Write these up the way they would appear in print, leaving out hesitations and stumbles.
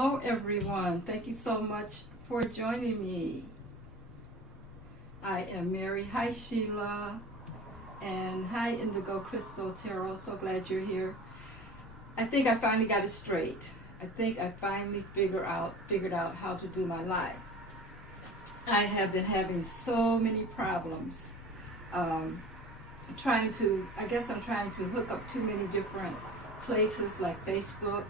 Hello everyone. Thank you so much for joining me. I am Mary. Hi Sheila. And hi Indigo Crystal Tarot. So glad you're here. I think I finally got it straight. I think I finally figured out how to do my live. I have been having so many problems. I'm trying to hook up too many different places like Facebook,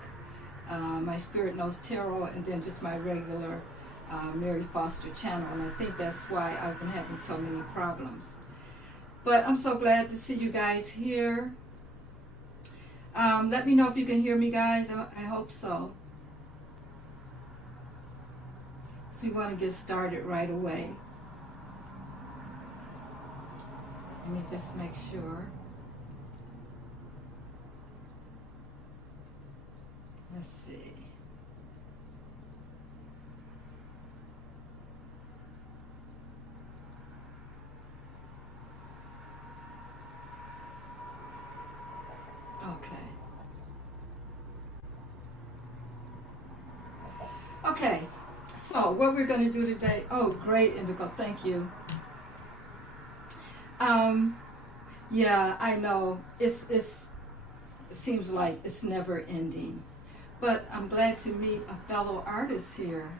my Spirit Knows Tarot, and then just my regular Mary Foster channel. And I think that's why I've been having so many problems. But I'm so glad to see you guys here. Let me know if you can hear me, guys. I hope so. So we want to get started right away. Let me just make sure. Let's see. Okay, so what we're going to do today, oh great Indigo, thank you. Yeah, I know, it seems like it's never ending, but I'm glad to meet a fellow artist here.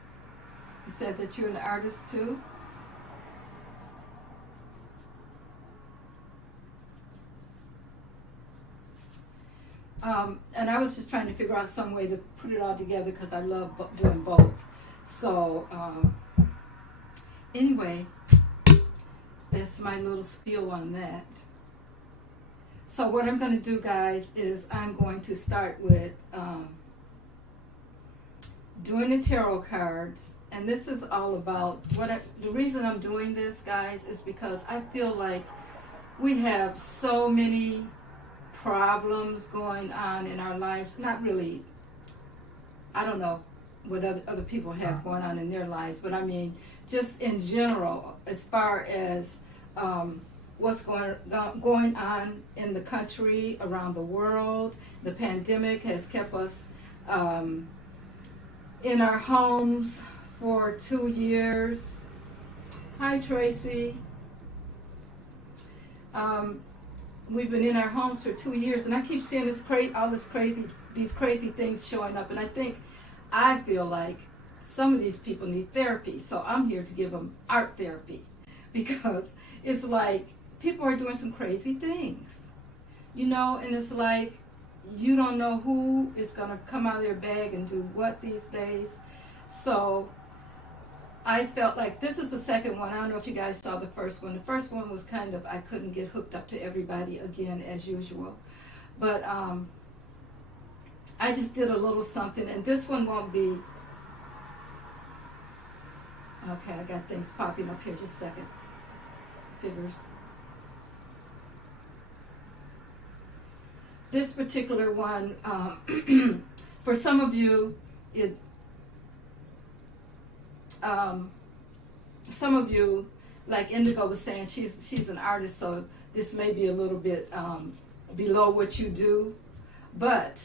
You said that you're an artist too? And I was just trying to figure out some way to put it all together because I love doing both. So, anyway, that's my little spiel on that. So what I'm going to do, guys, is I'm going to start with doing the tarot cards. And this is all about the reason I'm doing this, guys, is because I feel like we have so many problems going on in our lives. Not really, I don't know what other people have going on in their lives, but I mean just in general, as far as what's going on in the country, around the world. The pandemic has kept us in our homes for 2 years. Hi Tracy. We've been in our homes for 2 years, and I keep seeing these crazy things showing up, and I feel like some of these people need therapy, so I'm here to give them art therapy, because it's like people are doing some crazy things, and it's like you don't know who is going to come out of their bag and do what these days. So I felt like this is the second one. I don't know if you guys saw the first one. The first one was kind of, I couldn't get hooked up to everybody again as usual. But I just did a little something, and this one won't be. Okay, I got things popping up here. Just a second. Figures. This particular one, for some of you, some of you, like Indigo was saying, she's an artist, so this may be a little bit below what you do, but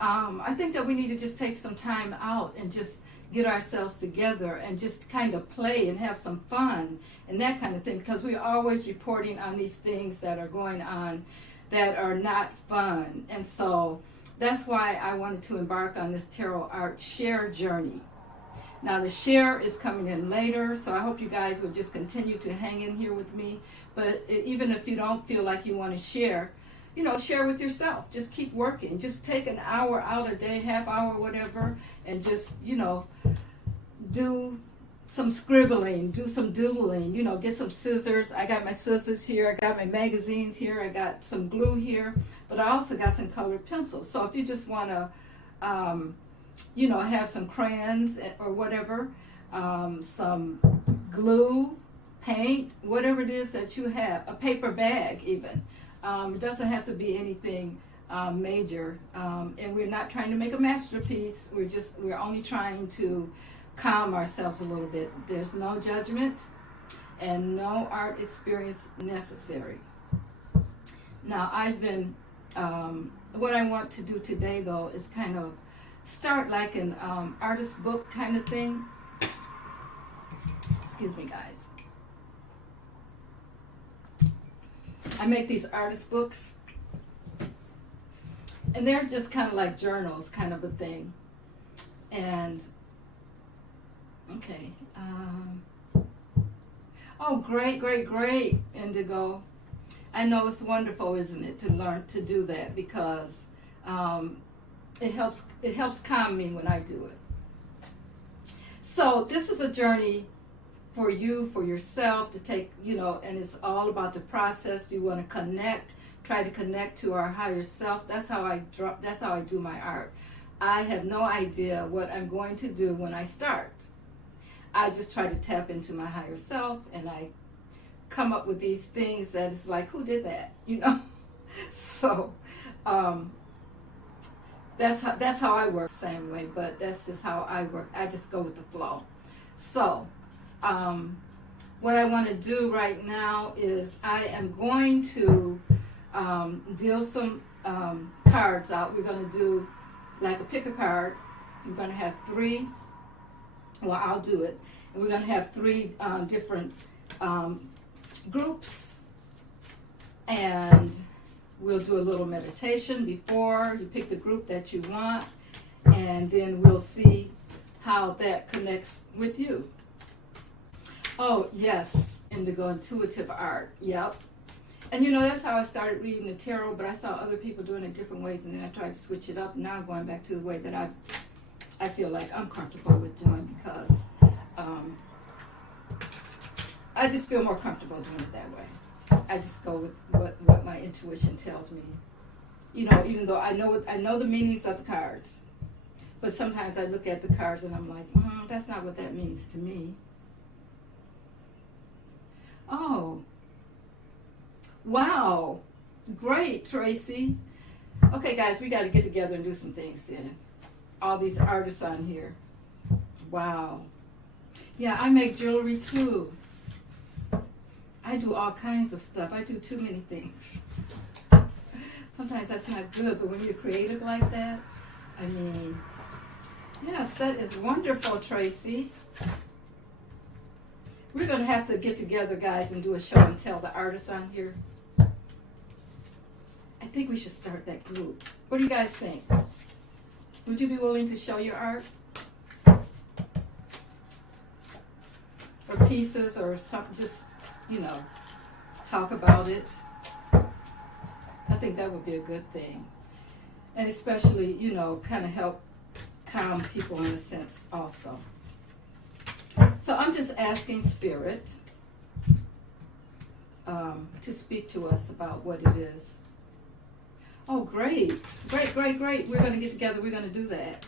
I think that we need to just take some time out and just get ourselves together and just kind of play and have some fun and that kind of thing, because we're always reporting on these things that are going on that are not fun. And so that's why I wanted to embark on this tarot art share journey. Now the share is coming in later, so I hope you guys will just continue to hang in here with me. But even if you don't feel like you want to share, share with yourself. Just keep working. Just take an hour out a day, half hour, whatever, and just, do some scribbling, do some doodling, get some scissors. I got my scissors here. I got my magazines here. I got some glue here. But I also got some colored pencils. So if you just want to, have some crayons or whatever, some glue, paint, whatever it is that you have, a paper bag even. It doesn't have to be anything major. And we're not trying to make a masterpiece. We're only trying to calm ourselves a little bit. There's no judgment and no art experience necessary. Now I've been, what I want to do today though is kind of start like an artist book kind of thing. Excuse me, guys. I make these artist books, and they're just kind of like journals kind of a thing. And okay, oh, great, great, great, Indigo. I know it's wonderful, isn't it, to learn to do that, because it helps calm me when I do it. So this is a journey for you, for yourself to take, and it's all about the process. You want to try to connect to our higher self. That's how I do my art. I have no idea what I'm going to do when I start. I just try to tap into my higher self, and I come up with these things that it's like, who did that? So that's how I work, same way, but that's just how I work. I just go with the flow. So what I want to do right now is I am going to deal some cards out. We're going to do like a pick a card. We're going to have 3. Well, I'll do it. And we're going to have 3 different groups. And we'll do a little meditation before you pick the group that you want. And then we'll see how that connects with you. Oh, yes, Indigo, intuitive art. Yep. And that's how I started reading the tarot, but I saw other people doing it different ways, and then I tried to switch it up. Now I'm going back to the way that I feel like I'm comfortable with doing, because I just feel more comfortable doing it that way. I just go with what my intuition tells me. Even though I know the meanings of the cards, but sometimes I look at the cards and I'm like, that's not what that means to me. Oh, wow, great, Tracy. Okay, guys, we got to get together and do some things then. All these artists on here. Wow. Yeah, I make jewelry too. I do all kinds of stuff. I do too many things. Sometimes that's not good, but when you're creative like that, I mean, yes, that is wonderful, Tracy. We're going to have to get together, guys, and do a show and tell the artists on here. I think we should start that group. What do you guys think? Would you be willing to show your art? Or pieces or something, just, talk about it. I think that would be a good thing. And especially, kind of help calm people in a sense also. So I'm just asking Spirit to speak to us about what it is. Oh, great. Great, great, great. We're going to get together. We're going to do that.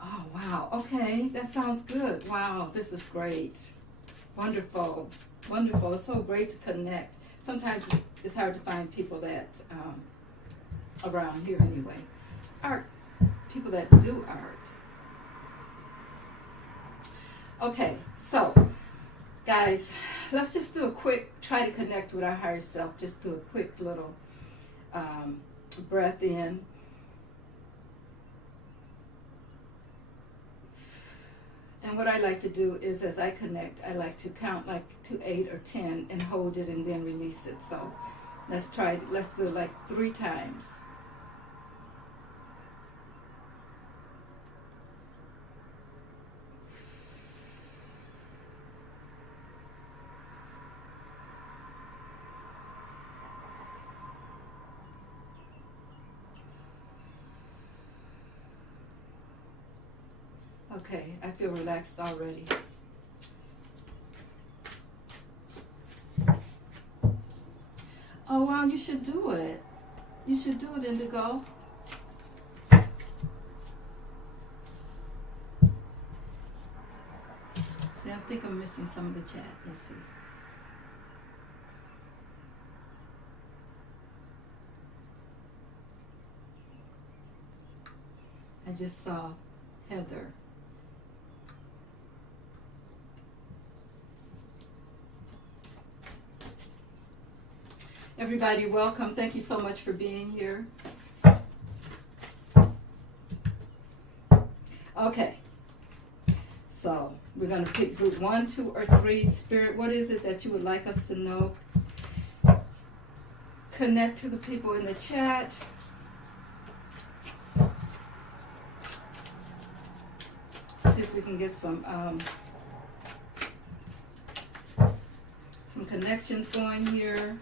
Oh, wow. Okay. That sounds good. Wow. This is great. Wonderful. Wonderful. It's so great to connect. Sometimes it's hard to find people that, around here anyway, people that do art. Okay, so, guys, let's just do a quick, try to connect with our higher self. Just do a quick little breath in. And what I like to do is, as I connect, I like to count like to 8 or 10 and hold it and then release it. So let's try it. Let's do it like 3 times. Okay, I feel relaxed already. Oh, wow, you should do it. You should do it, Indigo. See, I think I'm missing some of the chat. Let's see. I just saw Heather. Everybody, welcome. Thank you so much for being here. Okay. So we're going to pick group 1, 2, or 3. Spirit, what is it that you would like us to know? Connect to the people in the chat. See if we can get some connections going here.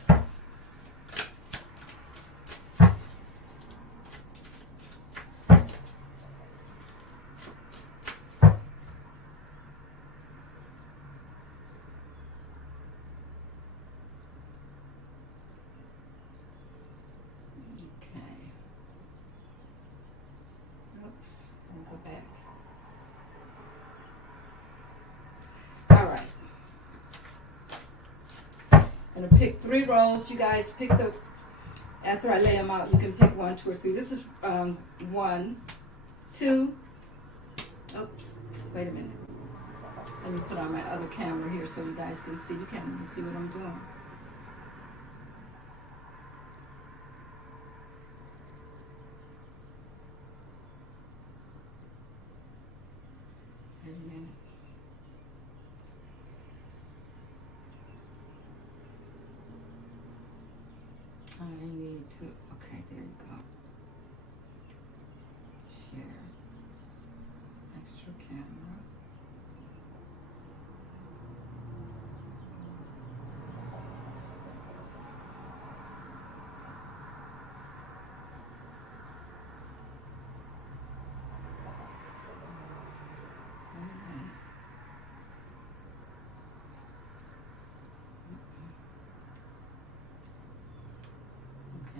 I'm going to pick 3 rows. You guys pick the, after I lay them out, you can pick 1, 2, or 3. This is 1, 2. Oops, wait a minute. Let me put on my other camera here so you guys can see. You can't even see what I'm doing. Wait a minute. I need to, okay, there you go. Share. Extra camera.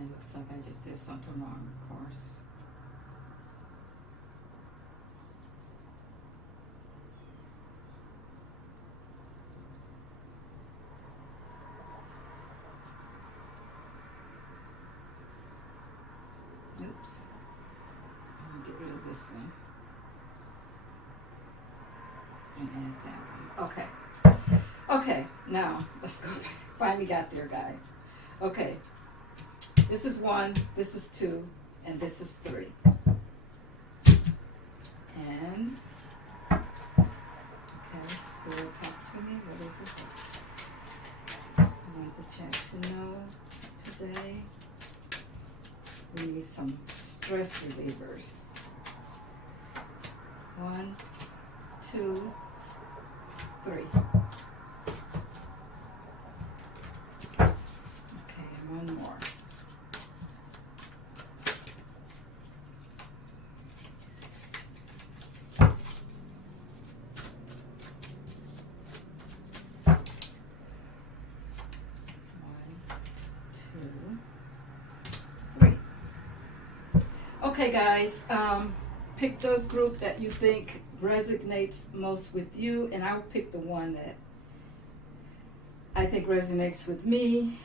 Looks like I just did something wrong, of course. Oops. I'm going to get rid of this one. And add that one. Okay. Okay, now let's go back. Finally got there, guys. Okay. This is 1, this is 2, and this is 3. And, okay, Spirit, talk to me. What is it? I want the chat to know today. We need some stress relievers. 1, 2, 3. Okay, and 1 more. Okay, guys, pick the group that you think resonates most with you, and I'll pick the one that I think resonates with me.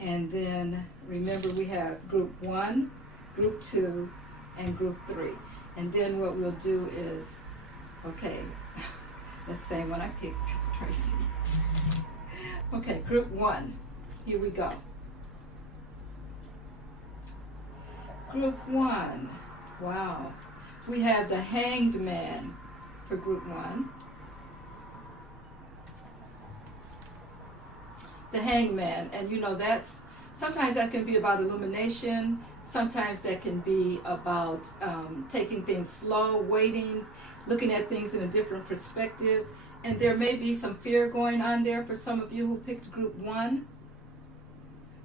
And then remember, we have group 1, group 2, and group 3. And then what we'll do is, okay, let's say when I picked Tracy. Okay, group 1, here we go. Group 1, wow. We have the Hanged Man for group 1. The Hanged Man, and you know that's, sometimes that can be about illumination, sometimes that can be about taking things slow, waiting, looking at things in a different perspective. And there may be some fear going on there for some of you who picked group 1.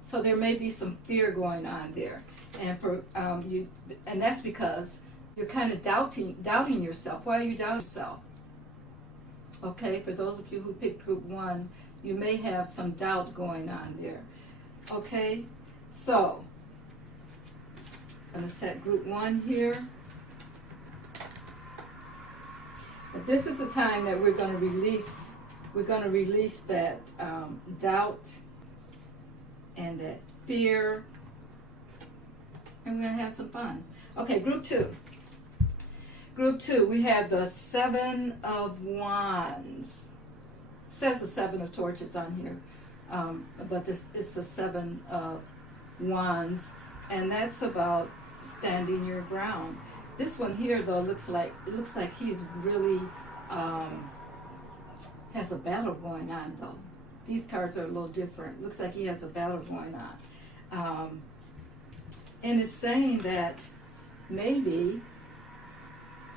So there may be some fear going on there. And for you, and that's because you're kind of doubting yourself. Why are you doubting yourself? Okay, for those of you who picked group 1, you may have some doubt going on there. Okay, so I'm going to set group 1 here. But this is the time that we're going to release. We're going to release that doubt and that fear. And we're going to have some fun. Okay, group 2. Group 2, we have the 7 of Wands. It says the 7 of Torches on here. But this is the 7 of Wands. And that's about standing your ground. This one here, though, looks like he's really has a battle going on, though. These cards are a little different. Looks like he has a battle going on. And it's saying that maybe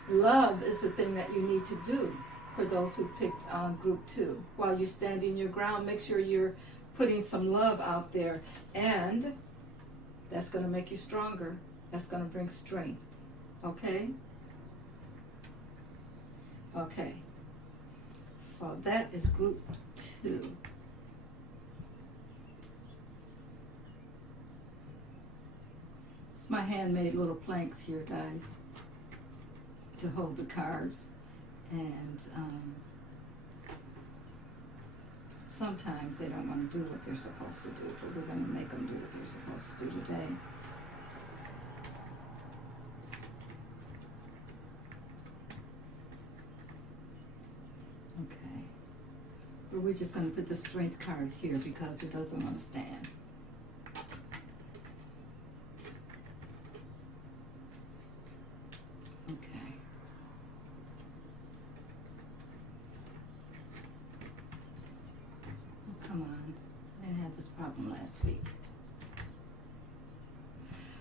love is the thing that you need to do for those who picked group 2. While you're standing your ground, make sure you're putting some love out there. And that's going to make you stronger. That's going to bring strength. Okay? Okay. So that is group 2. It's my handmade little planks here, guys, to hold the cards. And sometimes they don't want to do what they're supposed to do, but we're going to make them do what they're supposed to do today. Okay. But we're just going to put the strength card here because it doesn't want to stand. Okay. Oh, come on. I had this problem last week.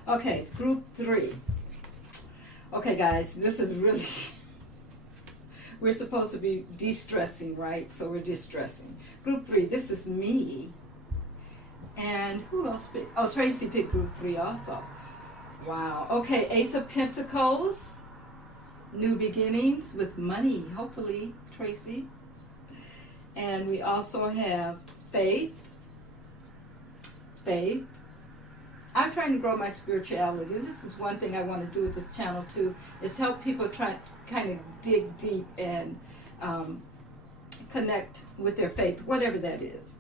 Okay, group 3. Okay, guys, this is really... We're supposed to be de-stressing, right? So we're de-stressing. Group 3, this is me. And who else picked? Oh, Tracy picked group 3 also. Wow. Okay, Ace of Pentacles. New beginnings with money, hopefully, Tracy. And we also have faith. Faith. I'm trying to grow my spirituality. This is one thing I want to do with this channel too, is help people kind of dig deep and connect with their faith, whatever that is.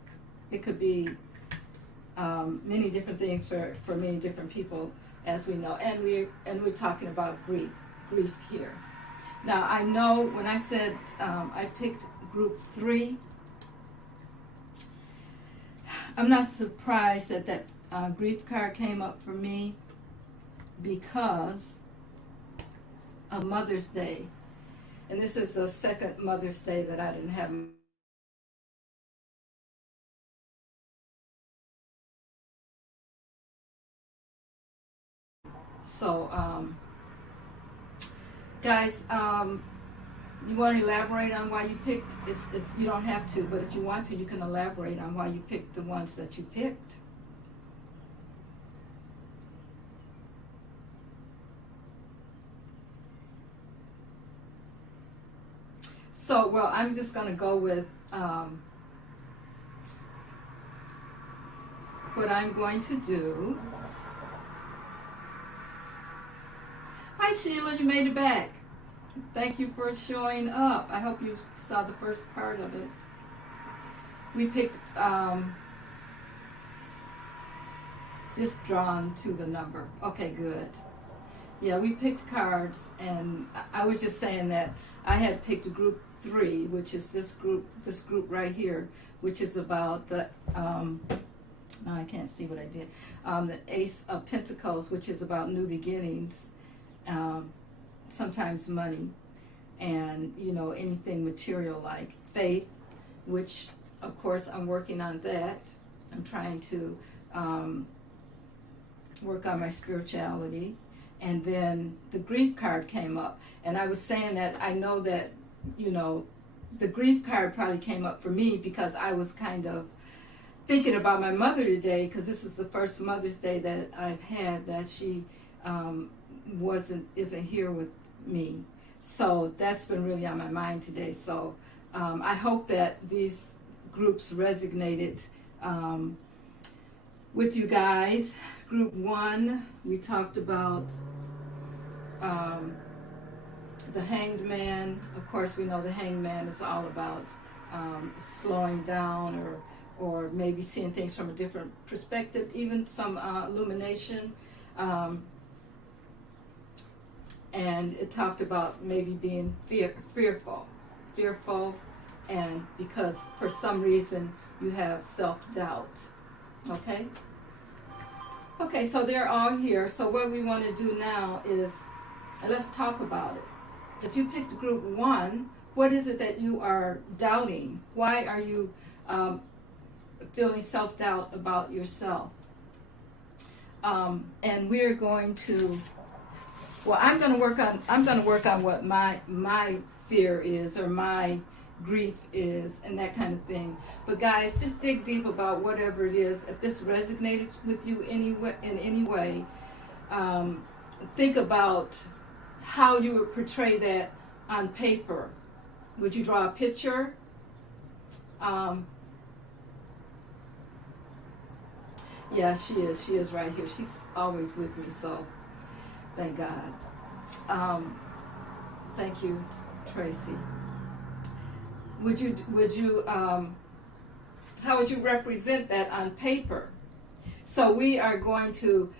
It could be many different things for many different people, as we know. And we're talking about grief here. Now, I know when I said I picked group 3, I'm not surprised that grief card came up for me because of Mother's Day. And this is the second Mother's Day that I didn't have. So, guys, you want to elaborate on why you picked? You don't have to, but if you want to, you can elaborate on why you picked the ones that you picked. So, well, I'm just going to go with what I'm going to do. Hi, Sheila, you made it back. Thank you for showing up. I hope you saw the first part of it. We picked just drawn to the number. Okay, good. Yeah, we picked cards, and I was just saying that I had picked group 3, which is this group right here, which is about the I can't see what I did. The Ace of Pentacles, which is about new beginnings, sometimes money, and anything material like faith, which of course I'm working on that. I'm trying to work on my spirituality. And then the grief card came up. And I was saying that I know that, the grief card probably came up for me because I was kind of thinking about my mother today, because this is the first Mother's Day that I've had that she isn't here with me. So that's been really on my mind today. So I hope that these groups resonated with you guys. Group 1, we talked about the Hanged Man. Of course, we know the Hanged Man is all about slowing down or maybe seeing things from a different perspective, even some illumination. And it talked about maybe being fearful, and because for some reason you have self-doubt. Okay, so they're all here. So what we want to do now is and let's talk about it. If you picked group 1, what is it that you are doubting? Why are you feeling self-doubt about yourself? And we're going to, well, I'm going to work on what my fear is, or my grief is, and that kind of thing. But guys, just dig deep about whatever it is. If this resonated with you in any way, think about how you would portray that on paper. Would you draw a picture? Yeah, she is right here. She's always with me, so thank God. Thank you, Tracy. How would you represent that on paper? So we are going to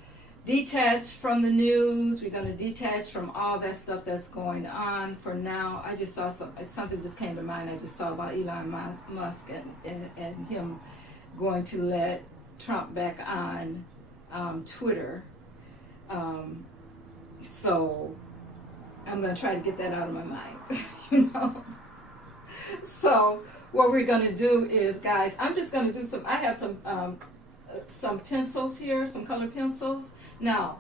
detach from the news. We're going to detach from all that stuff that's going on for now. I just saw something just came to mind. I just saw about Elon Musk and him going to let Trump back on Twitter. So I'm going to try to get that out of my mind, you know. So what we're going to do is, guys, I'm just going to do I have some pencils here, some colored pencils. Now,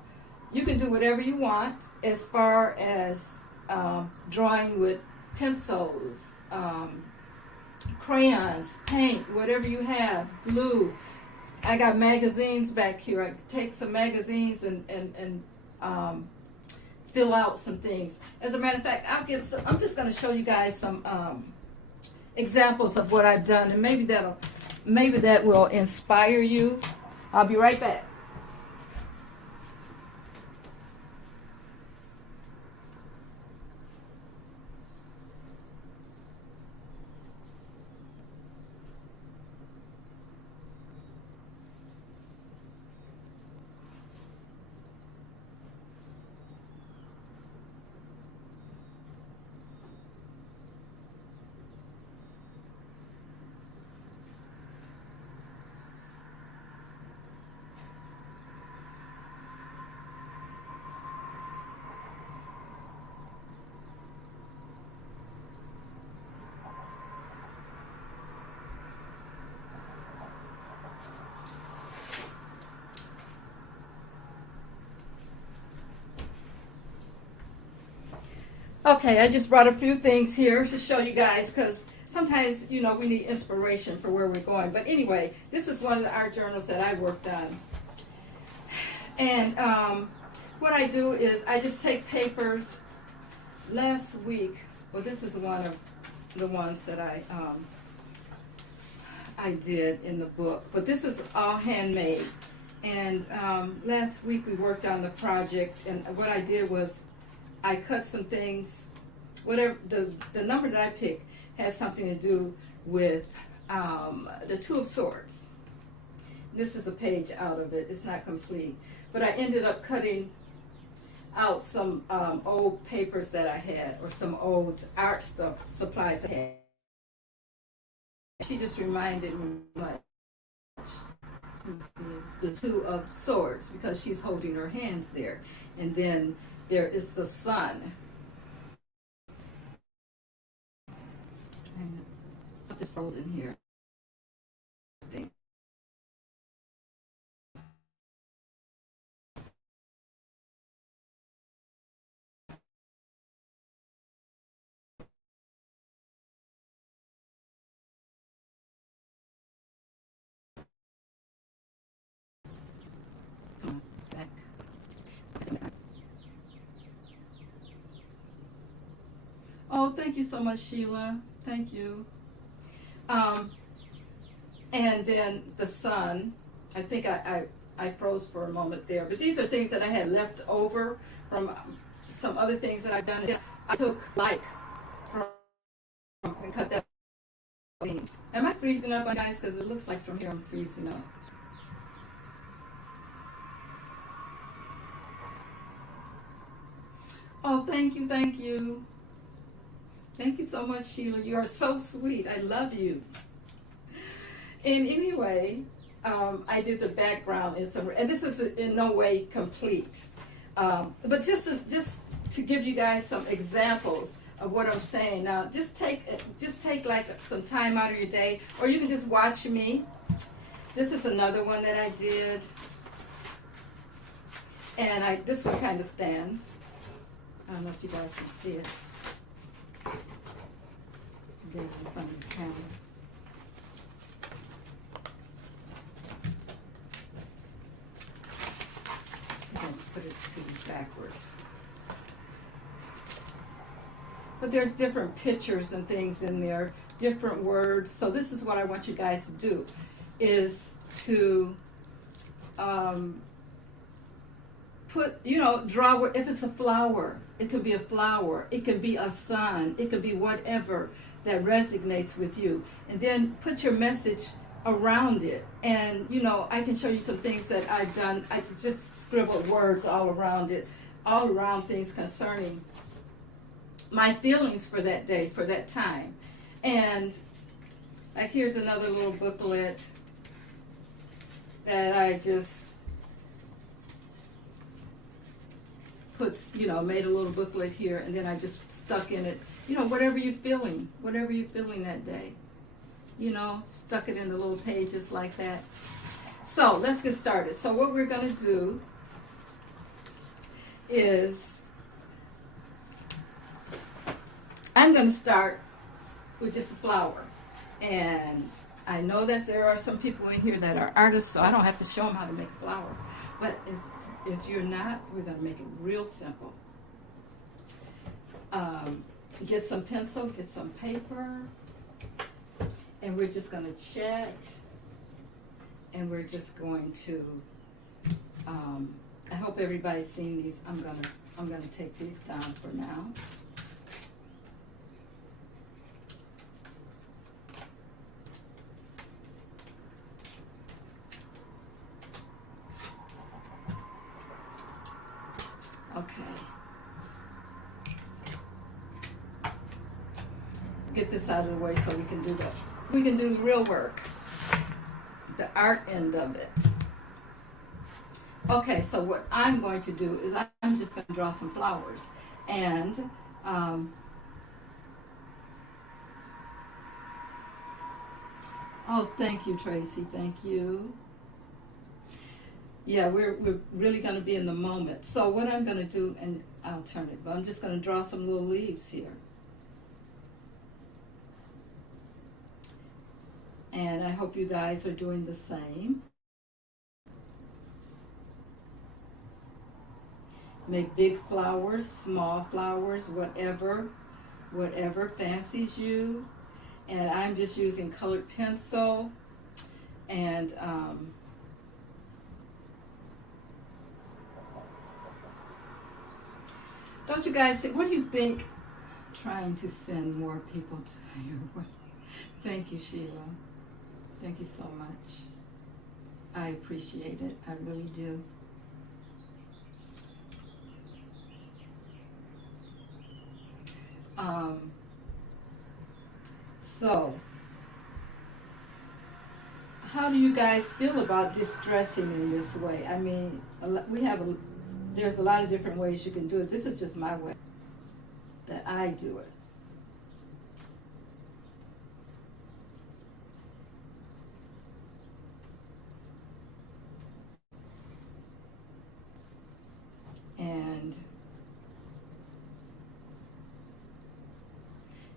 you can do whatever you want as far as drawing with pencils, crayons, paint, whatever you have, glue. I got magazines back here. I take some magazines and fill out some things. As a matter of fact, I'm just going to show you guys some examples of what I've done, and maybe that will inspire you. I'll be right back. Okay, I just brought a few things here to show you guys, because sometimes, we need inspiration for where we're going. But anyway, this is one of the art journals that I worked on. And what I do is I just take papers. Last week, well, this is one of the ones that I did in the book. But this is all handmade. And last week we worked on the project, and what I did was I cut some things. Whatever the number that I picked has something to do with the Two of Swords. This is a page out of it. It's not complete, but I ended up cutting out some old papers that I had, or some old art supplies I had. She just reminded me much the Two of Swords, because she's holding her hands there, and then there is the sun. And something's frozen here, I think. Come on, back. Oh, thank you so much, Sheila. Thank you. And then the sun. I think I froze for a moment there. But these are things that I had left over from some other things that I've done. I took from and cut that. Am I freezing up, guys? Because it looks like from here I'm freezing up. Oh, thank you, thank you. Thank you so much, Sheila. You are so sweet. I love you. And anyway, I did the background and this is in no way complete, But just to give you guys some examples of what I'm saying. Now, just take like some time out of your day, or you can just watch me. This is another one that I did, and this one kind of stands. I don't know if you guys can see it. There in front of the camera. I'm going to put it backwards. But there's different pictures and things in there, different words. So this is what I want you guys to do, is to draw, if it's a flower, it could be a flower, it could be a sun, it could be whatever that resonates with you. And then put your message around it. And, I can show you some things that I've done. I just scribbled words all around it, all around things concerning my feelings for that day, for that time. And like here's another little booklet that I just made a little booklet here, and then I just stuck in it, whatever you're feeling that day, stuck it in the little pages like that. So let's get started. So what we're going to do is I'm going to start with just a flower. And I know that there are some people in here that are artists, so I don't have to show them how to make a flower. But if you're not, we're going to make it real simple. Get some pencil, get some paper, and we're just going to chat. And we're just going to, I hope everybody's seen these. I'm going to take these down for now. Okay. Get this out of the way so we can do the real work, the art end of it. Okay, so what I'm going to do is I'm just going to draw some flowers, and oh, thank you, Tracy. Thank you. Yeah, we're really going to be in the moment. So what I'm going to do, and I'll turn it, but I'm just going to draw some little leaves here. And I hope you guys are doing the same. Make big flowers, small flowers, whatever fancies you. And I'm just using colored pencil, and don't you guys think, what do you think? Trying to send more people to you. Thank you, Sheila. Thank you so much. I appreciate it. I really do. So, how do you guys feel about distressing in this way? I mean, there's a lot of different ways you can do it. This is just my way that I do it. And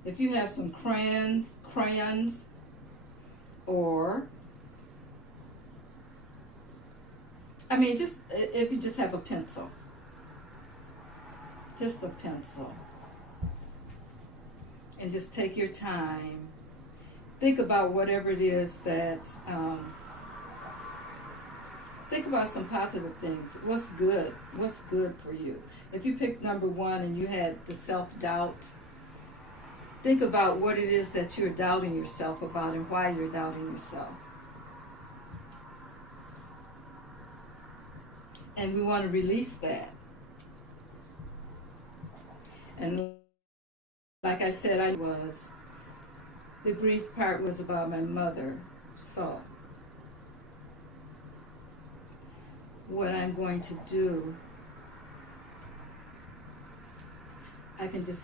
if you have some crayons, or just if you just have a pencil, just a pencil, and just take your time, think about whatever it is that, think about some positive things. What's good for you? If you picked number 1 and you had the self-doubt, think about what it is that you're doubting yourself about and why you're doubting yourself. And we want to release that. And like I said, the grief part was about my mother. So what I'm going to do I can just,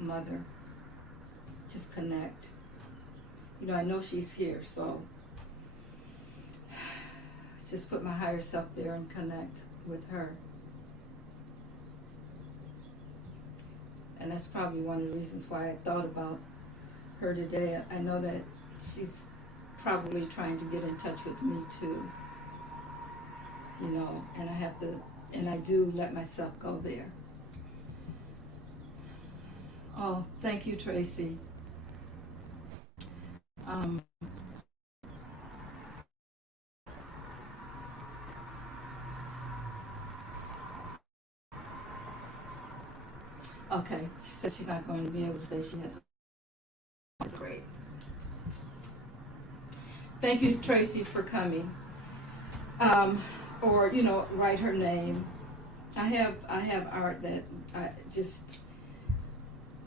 mother, just connect. I know she's here, so just put my higher self there and connect with her. And that's probably one of the reasons why I thought about her today. I know that she's probably trying to get in touch with me too. And I do let myself go there. Oh, thank you, Tracy. Okay, she said she's not going to be able to say she has. That's great. Thank you, Tracy, for coming. Or write her name. I have art that just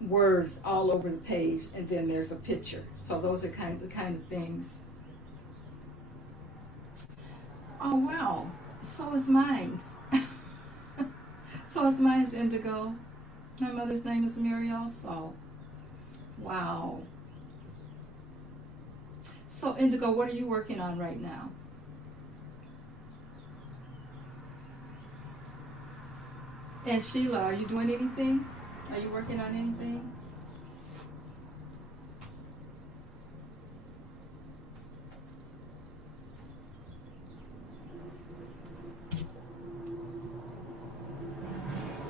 words all over the page, and then there's a picture. So those are the kind of things. Oh wow! So is mine. So is mine's Indigo. My mother's name is Mary also. Wow. So Indigo, what are you working on right now? And Sheila, are you doing anything? Are you working on anything?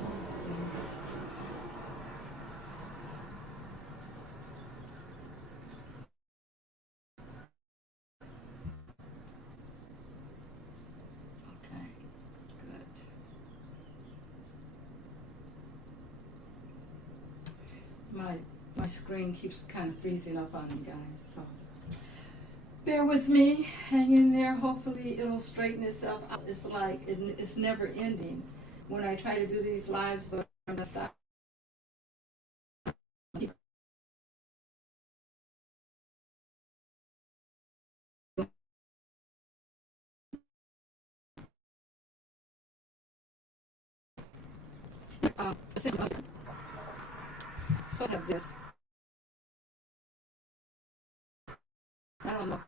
Let's see. Okay, good. My screen keeps kind of freezing up on me, guys. So bear with me, hang in there. Hopefully it'll straighten itself out. It's like it's never ending when I try to do these lives, but I'm gonna stop. So I have this. I don't know.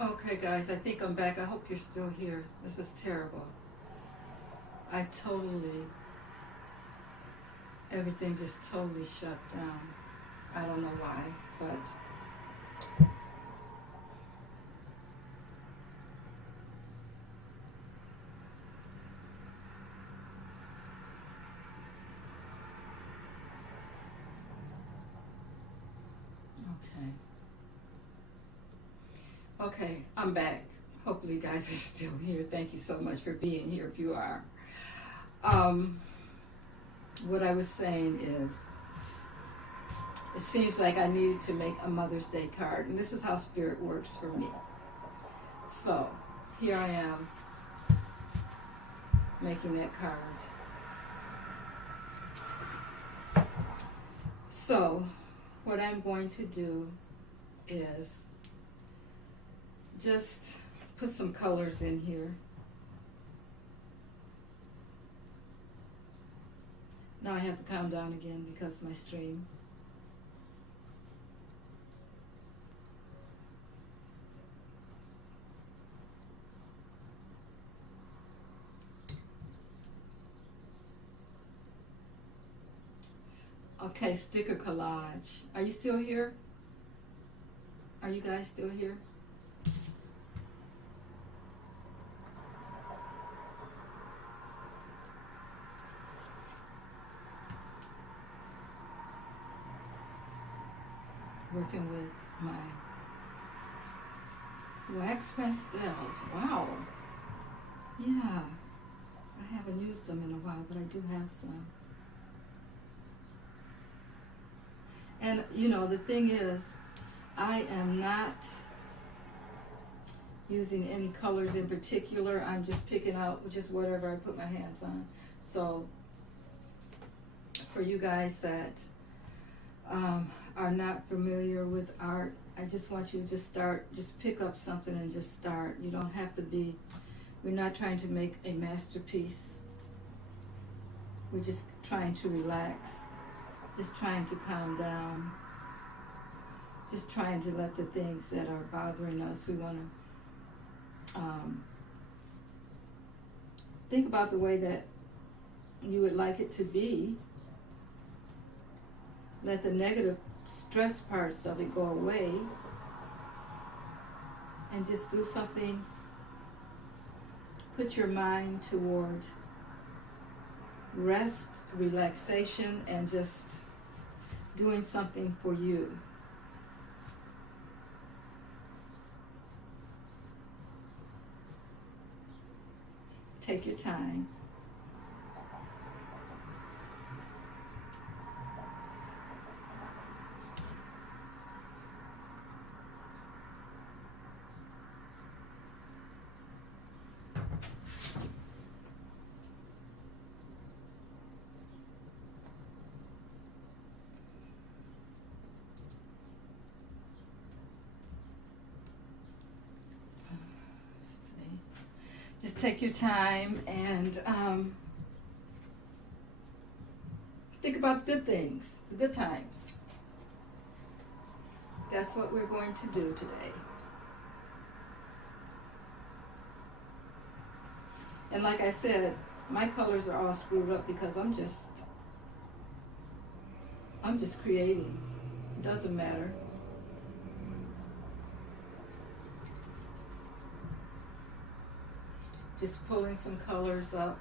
Okay, guys, I think I'm back. I hope you're still here. This is terrible. I totally, everything just totally shut down. I don't know why, but okay. Okay, I'm back. Hopefully, you guys are still here. Thank you so much for being here if you are. Um, what I was saying is, it seems like I needed to make a Mother's Day card, and this is how Spirit works for me. So, here I am making that card. So, what I'm going to do is just put some colors in here. Now I have to calm down again because of my stream. Okay, sticker collage. Are you still here? Are you guys still here? Working with my wax pastels. Wow. Yeah. I haven't used them in a while, but I do have some. And, you know, the thing is, I am not using any colors in particular. I'm just picking out just whatever I put my hands on. So, for you guys that are not familiar with art, I just want you to just pick up something and just start. You don't have to be, we're not trying to make a masterpiece. We're just trying to relax, just trying to calm down, just trying to let the things that are bothering us, we want to think about the way that you would like it to be. Let the negative stress parts of it go away and just do something. Put your mind toward rest, relaxation, and just doing something for you. Take your time. Just take your time and think about good things, the good times. That's what we're going to do today. And like I said, my colors are all screwed up because I'm just creating. It doesn't matter. Just pulling some colors up.